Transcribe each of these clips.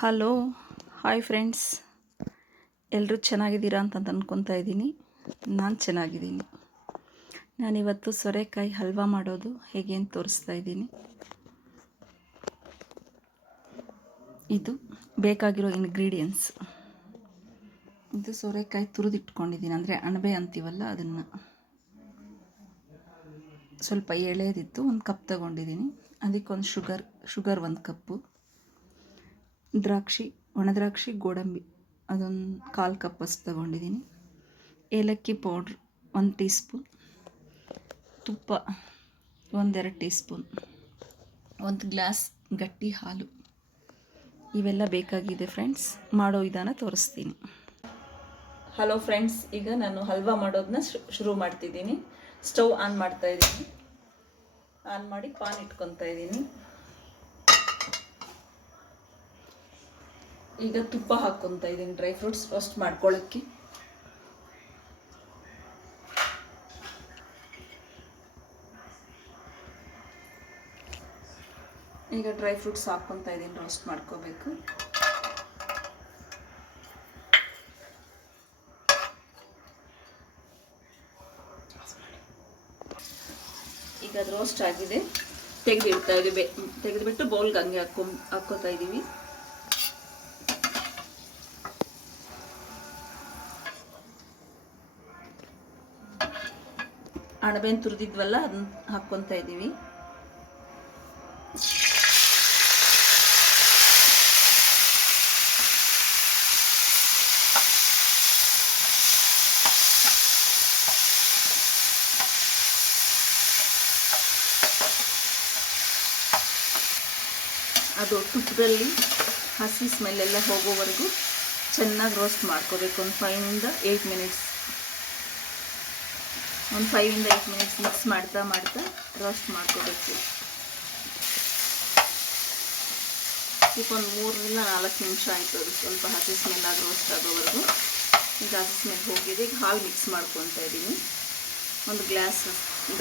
Hello hi friends, ಎಲ್ಲರೂ ಚೆನ್ನಾಗಿದ್ದೀರಾ ಅಂತ ಅಂದ್ಕೊತಾ ಇದ್ದೀನಿ. ನಾನು ಚೆನ್ನಾಗಿದ್ದೀನಿ. ನಾನಿವತ್ತು ಸೋರೆಕಾಯಿ ಹಲ್ವಾ ಮಾಡೋದು ಹೇಗೆ ಅಂತ ತೋರಿಸ್ತಾ ಇದ್ದೀನಿ. ಇದು ಬೇಕಾಗಿರೋ ಇಂಗ್ರೀಡಿಯೆಂಟ್ಸ್. ಇದು ಸೋರೆಕಾಯಿ ತುರಿದಿಟ್ಕೊಂಡಿದ್ದೀನಿ, ಅಂದರೆ ಅಣಬೆ ಅಂತೀವಲ್ಲ ಅದನ್ನು. ಸ್ವಲ್ಪ ಎಳೆದಿತ್ತು, ಒಂದು ಕಪ್ ತಗೊಂಡಿದ್ದೀನಿ. ಅದಕ್ಕೊಂದು ಶುಗರ್ 1 ಕಪ್ಪು, ಒಣದ್ರಾಕ್ಷಿ ಗೋಡಂಬಿ ಅದೊಂದು 1/4 ಕಪ್ ಅಷ್ಟು ತಗೊಂಡಿದ್ದೀನಿ. ಏಲಕ್ಕಿ ಪೌಡ್ರ್ 1 ಟೀ ಸ್ಪೂನ್, ತುಪ್ಪ 1-2 ಟೀ ಸ್ಪೂನ್, 1 ಗ್ಲಾಸ್ ಗಟ್ಟಿ ಹಾಲು. ಇವೆಲ್ಲ ಬೇಕಾಗಿದೆ ಫ್ರೆಂಡ್ಸ್. ಮಾಡೋ ವಿಧಾನ ತೋರಿಸ್ತೀನಿ. ಹಲೋ ಫ್ರೆಂಡ್ಸ್, ಈಗ ನಾನು ಹಲ್ವಾ ಮಾಡೋದನ್ನ ಶುರು ಮಾಡ್ತಿದ್ದೀನಿ. ಸ್ಟವ್ ಆನ್ ಮಾಡ್ತಾಯಿದ್ದೀನಿ. ಆನ್ ಮಾಡಿ ಪಾನ್ ಇಟ್ಕೊತಾ ಇದ್ದೀನಿ. ಈಗ ತುಪ್ಪ ಹಾಕ್ಕೊತಾ ಇದ್ದೀನಿ ಡ್ರೈ ಫ್ರೂಟ್ಸ್ ರೋಸ್ಟ್ ಮಾಡ್ಕೊಳ್ಳೋಕ್ಕೆ. ಈಗ ಡ್ರೈ ಫ್ರೂಟ್ಸ್ ಹಾಕ್ಕೊತಾ ಇದ್ದೀನಿ, ರೋಸ್ಟ್ ಮಾಡ್ಕೋಬೇಕು. ಈಗ ಅದು ರೋಸ್ಟ್ ಆಗಿದೆ, ತೆಗೆದಿಡ್ತಾ ಇದ್ದೀವಿ. ತೆಗೆದುಬಿಟ್ಟು ಬೌಲ್ಗೆ ಹಂಗೆ ಹಾಕ್ಕೋತಾ ಇದ್ದೀವಿ. ಅಣಬೆನ ತುರಿದಿದ್ವಲ್ಲ ಅದನ್ನ ಹಾಕ್ಕೊತಾ ಇದ್ದೀವಿ. ಅದು ತುಪ್ಪದಲ್ಲಿ ಹಸಿ ಸ್ಮೆಲ್ಲೆಲ್ಲ ಹೋಗೋವರೆಗೂ ಚೆನ್ನಾಗಿ ರೋಸ್ಟ್ ಮಾಡ್ಕೋಬೇಕು. ಒಂದು 5 to 8 ಮಿನಿಟ್ಸ್. ಒಂದು 5 to 8 ಮಿನಿಟ್ಸ್ ಮಿಕ್ಸ್ ಮಾಡ್ತಾ ರೋಸ್ಟ್ ಮಾಡ್ಕೋಬೇಕು. ಈಗ ಒಂದು 3 to 4 ನಿಮಿಷ ಆಯಿತು. ಅದು ಸ್ವಲ್ಪ ಹಸಿ ಸ್ಮೆಲ್ ಆಗಿ ರೋಸ್ಟ್ ಆಗೋವರೆಗೂ. ಈಗ ಹಸಿ ಸ್ಮೆಲ್ ಹೋಗಿದೆ. ಈಗ ಹಾಲು ಮಿಕ್ಸ್ ಮಾಡ್ಕೊತಾ ಇದ್ದೀನಿ. 1 ಗ್ಲಾಸ್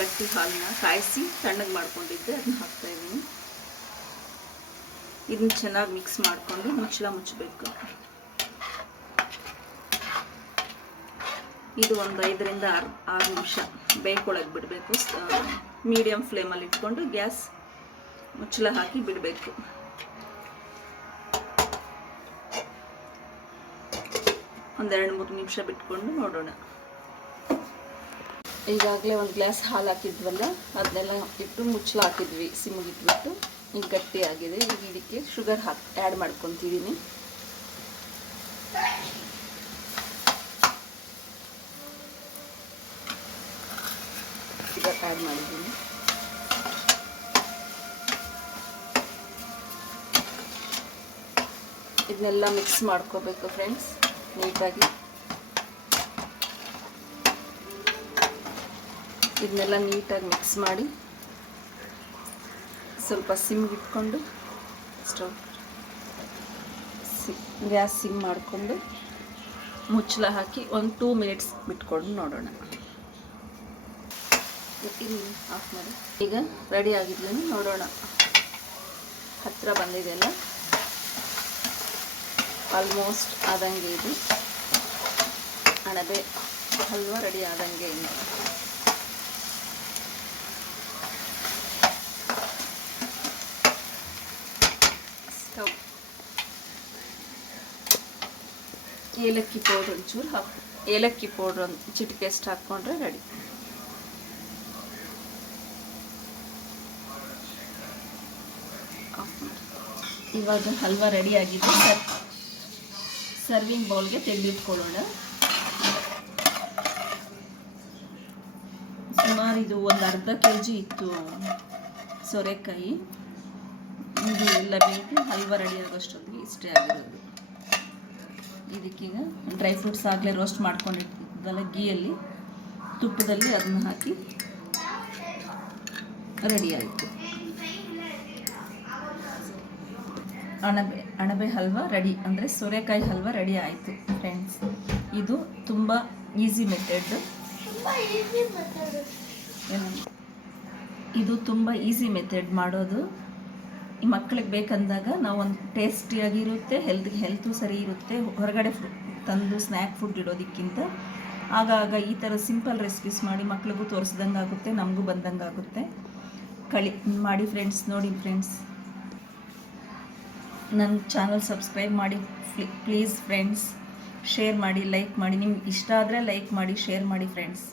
ಗಟ್ಟಿ ಹಾಲನ್ನ ಕಾಯಿಸಿ ತಣ್ಣಗೆ ಮಾಡ್ಕೊಂಡಿದ್ದೆ, ಅದನ್ನ ಹಾಕ್ತಾಯಿದ್ದೀನಿ. ಇದನ್ನ ಚೆನ್ನಾಗಿ ಮಿಕ್ಸ್ ಮಾಡಿಕೊಂಡು ಮುಚ್ಚಬೇಕು. ಇದು ಒಂದು 5 to 6 ನಿಮಿಷ ಬೇಯ್ಕೊಳ್ಳೋಕೆ ಬಿಡಬೇಕು. ಮೀಡಿಯಮ್ ಫ್ಲೇಮಲ್ಲಿ ಇಟ್ಕೊಂಡು ಗ್ಯಾಸ್ ಮುಚ್ಚಳ ಹಾಕಿ ಬಿಡಬೇಕು. ಒಂದು 2-3 ನಿಮಿಷ ಬಿಟ್ಕೊಂಡು ನೋಡೋಣ. ಈಗಾಗಲೇ 1 ಗ್ಲಾಸ್ ಹಾಲು ಹಾಕಿದ್ವಲ್ಲ, ಅದನ್ನೆಲ್ಲ ಇಟ್ಟು ಮುಚ್ಚಳ ಹಾಕಿದ್ವಿ ಸಿಮ್ಗಿಟ್ಬಿಟ್ಟು. ಈಗ ಗಟ್ಟಿ ಆಗಿದೆ. ಈಗ ಇದಕ್ಕೆ ಶುಗರ್ ಆ್ಯಡ್ ಮಾಡ್ಕೊತಿದ್ದೀನಿ. ಶುಗರ್ ಆ್ಯಡ್ ಮಾಡಿದ್ದೀನಿ. ಇದನ್ನೆಲ್ಲ ಮಿಕ್ಸ್ ಮಾಡ್ಕೋಬೇಕು ಫ್ರೆಂಡ್ಸ್ ನೀಟಾಗಿ. ಇದನ್ನೆಲ್ಲ ನೀಟಾಗಿ ಮಿಕ್ಸ್ ಮಾಡಿ ಸ್ವಲ್ಪ ಸಿಮ್ಗೆ ಇಟ್ಕೊಂಡು ಗ್ಯಾಸ್ ಸಿಮ್ ಮಾಡಿಕೊಂಡು ಮುಚ್ಚಳ ಹಾಕಿ ಒಂದು 2 ಮಿನಿಟ್ಸ್ ಬಿಟ್ಕೊಂಡು ನೋಡೋಣ. ಆಫ್ ಮಾಡಿ. ಈಗ ರೆಡಿ ಆಗಿದ್ಮೇಲೆ ನೋಡೋಣ. ಹತ್ತಿರ ಬಂದಿದೆಯಲ್ಲ, ಆಲ್ಮೋಸ್ಟ್ ಆದಂಗೆ. ಇದು ಅಣಬೆ ಹಲ್ವಾ ರೆಡಿ ಆದಂಗೆ. ಇನ್ನು ಸ್ಟವ್ ಏಲಕ್ಕಿ ಪೌಡ್ರ್ ಒಂಚೂರು ಹಾಕು. ಏಲಕ್ಕಿ ಪೌಡ್ರ್ ಒಂದು ಚಿಟಿಕೆ ಅಷ್ಟು ಹಾಕ್ಕೊಂಡ್ರೆ ರೆಡಿ. ಇವಾಗ ಹಲ್ವಾ ರೆಡಿ ಆಗಿದೆ. ಸರ್ವಿಂಗ್ ಬೌಲ್ಗೆ ತೆಗೆದಿಟ್ಕೊಳ್ಳೋಣ. ಸುಮಾರು ಇದು ಒಂದು ಅರ್ಧ kg ಇತ್ತು ಸೋರೆಕಾಯಿ. ಇದು ಎಲ್ಲ ಬೇಯಿಸಿ ಹಲ್ವಾ ರೆಡಿ ಆಗೋಷ್ಟೊತ್ತಿಗೆ ಇಷ್ಟೇ ಆಗಿರೋದು. ಇದಕ್ಕೀಗ ಡ್ರೈ ಫ್ರೂಟ್ಸ್ ಆಗಲೇ ರೋಸ್ಟ್ ಮಾಡ್ಕೊಂಡಿದ್ದಲ್ಲ ಗೀಯಲ್ಲಿ, ತುಪ್ಪದಲ್ಲಿ ಅದನ್ನ ಹಾಕಿ ರೆಡಿ ಆಯಿತು. ಅಣಬೆ ಹಲ್ವಾ ರೆಡಿ, ಅಂದರೆ ಸೋರೆಕಾಯಿ ಹಲ್ವಾ ರೆಡಿ ಆಯಿತು ಫ್ರೆಂಡ್ಸ್. ಇದು ತುಂಬ ಈಸಿ ಮೆಥಡ್. ಇದು ತುಂಬ ಈಸಿ ಮೆಥಡ್ ಮಾಡೋದು. ಈ ಮಕ್ಕಳಿಗೆ ಬೇಕಂದಾಗ ನಾವು ಒಂದು ಟೇಸ್ಟಿಯಾಗಿರುತ್ತೆ, ಹೆಲ್ತು ಸರಿ ಇರುತ್ತೆ. ಹೊರಗಡೆ ತಂದು ಸ್ನ್ಯಾಕ್ ಫುಡ್ ಇಡೋದಕ್ಕಿಂತ ಆಗಾಗ ಈ ಥರ ಸಿಂಪಲ್ ರೆಸಿಪೀಸ್ ಮಾಡಿ ಮಕ್ಳಿಗೂ ತೋರಿಸ್ದಂಗೆ ಆಗುತ್ತೆ, ನಮಗೂ ಬಂದಂಗೆ ಆಗುತ್ತೆ. ಮಾಡಿ ಫ್ರೆಂಡ್ಸ್. ನೋಡಿ ಫ್ರೆಂಡ್ಸ್, ನನ್ನ ಚಾನಲ್ ಸಬ್ಸ್ಕ್ರೈಬ್ ಮಾಡಿ ಪ್ಲೀಸ್ ಫ್ರೆಂಡ್ಸ್. ಶೇರ್ ಮಾಡಿ, ಲೈಕ್ ಮಾಡಿ. ನಿಮ್ಗೆ ಇಷ್ಟ ಆದರೆ ಲೈಕ್ ಮಾಡಿ, ಶೇರ್ ಮಾಡಿ ಫ್ರೆಂಡ್ಸ್.